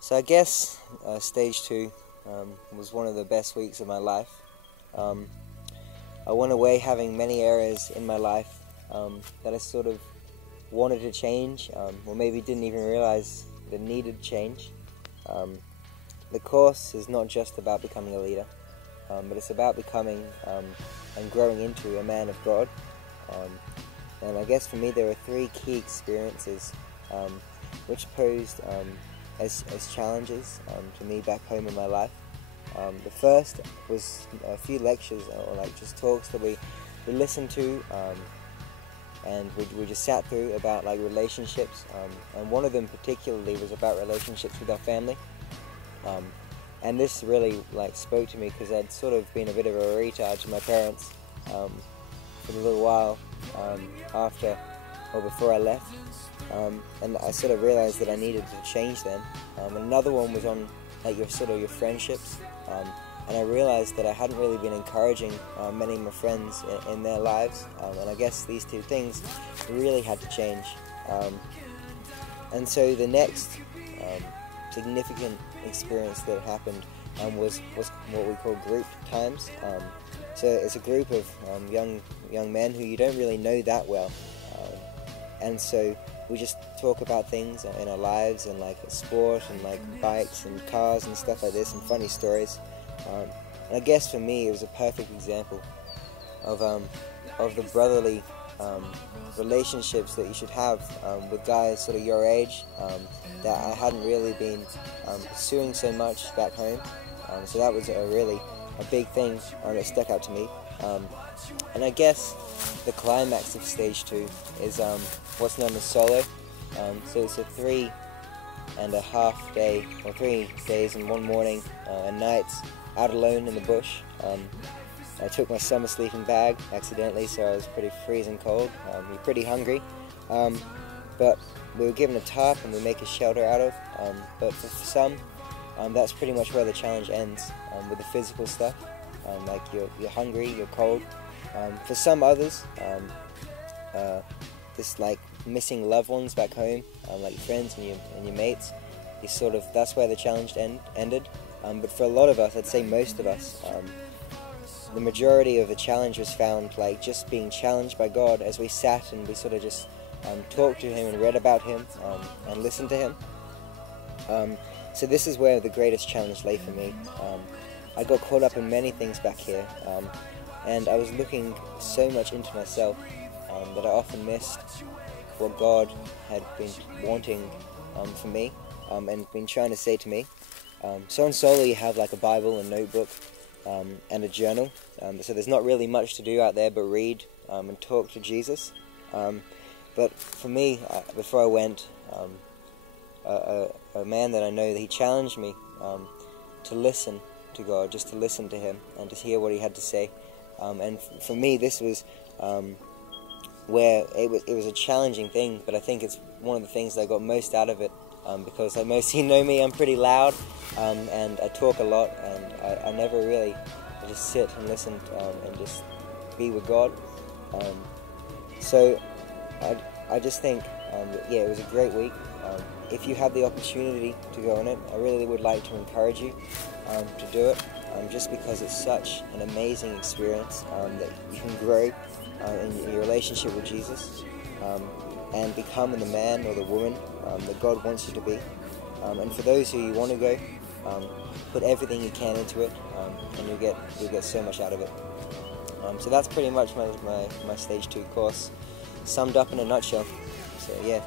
So I guess stage 2 was one of the best weeks of my life. I went away having many areas in my life that I sort of wanted to change, or maybe didn't even realize that needed change. The course is not just about becoming a leader, but it's about becoming and growing into a man of God. And I guess for me there were 3 key experiences which posed as challenges to me back home in my life. The first was a few lectures, or like just talks that we listened to, and we just sat through about like relationships, and one of them particularly was about relationships with our family. And this really like spoke to me because I'd sort of been a bit of a retard to my parents for a little while after or before I left, and I sort of realized that I needed to change them. Another one was on like your friendships, and I realized that I hadn't really been encouraging many of my friends in their lives, and I guess these 2 things really had to change. And so the next significant experience that happened was what we call group times. So it's a group of young men who you don't really know that well, and so we just talk about things in our lives, and like sport and like bikes and cars and stuff like this, and funny stories. And I guess for me it was a perfect example of the brotherly relationships that you should have with guys sort of your age, that I hadn't really been pursuing so much back home. So that was a big thing that stuck out to me. And I guess the climax of stage 2 is what's known as solo. So it's a 3.5 day, or 3 days and 1 morning and nights out alone in the bush. I took my summer sleeping bag accidentally, so I was pretty freezing cold. We were pretty hungry, but we were given a tarp and we make a shelter out of. But for some, that's pretty much where the challenge ends, with the physical stuff. Like you're hungry, you're cold. For some others, this like missing loved ones back home, like your friends and your mates, that's where the challenge ended. But for a lot of us, I'd say most of us, the majority of the challenge was found like just being challenged by God as we sat and we sort of just talked to Him and read about Him and listened to Him. So this is where the greatest challenge lay for me. I got caught up in many things back here, and I was looking so much into myself that I often missed what God had been wanting for me and been trying to say to me. So on Solo you have like a Bible, a notebook, and a journal. So there's not really much to do out there but read and talk to Jesus. But for me, before I went, a man that I know, that he challenged me to listen to God, just to listen to Him and to hear what He had to say. And for me, this was where it was a challenging thing, but I think it's one of the things that I got most out of it, because like most of you know me, I'm pretty loud, and I talk a lot, and I never really, I just sit and listen and just be with God. So I just think yeah, it was a great week. If you have the opportunity to go on it, I really would like to encourage you to do it, just because it's such an amazing experience that you can grow in your relationship with Jesus, and become the man or the woman that God wants you to be. And for those who you want to go, put everything you can into it, and you'll get so much out of it. So that's pretty much my stage 2 course summed up in a nutshell. So yeah.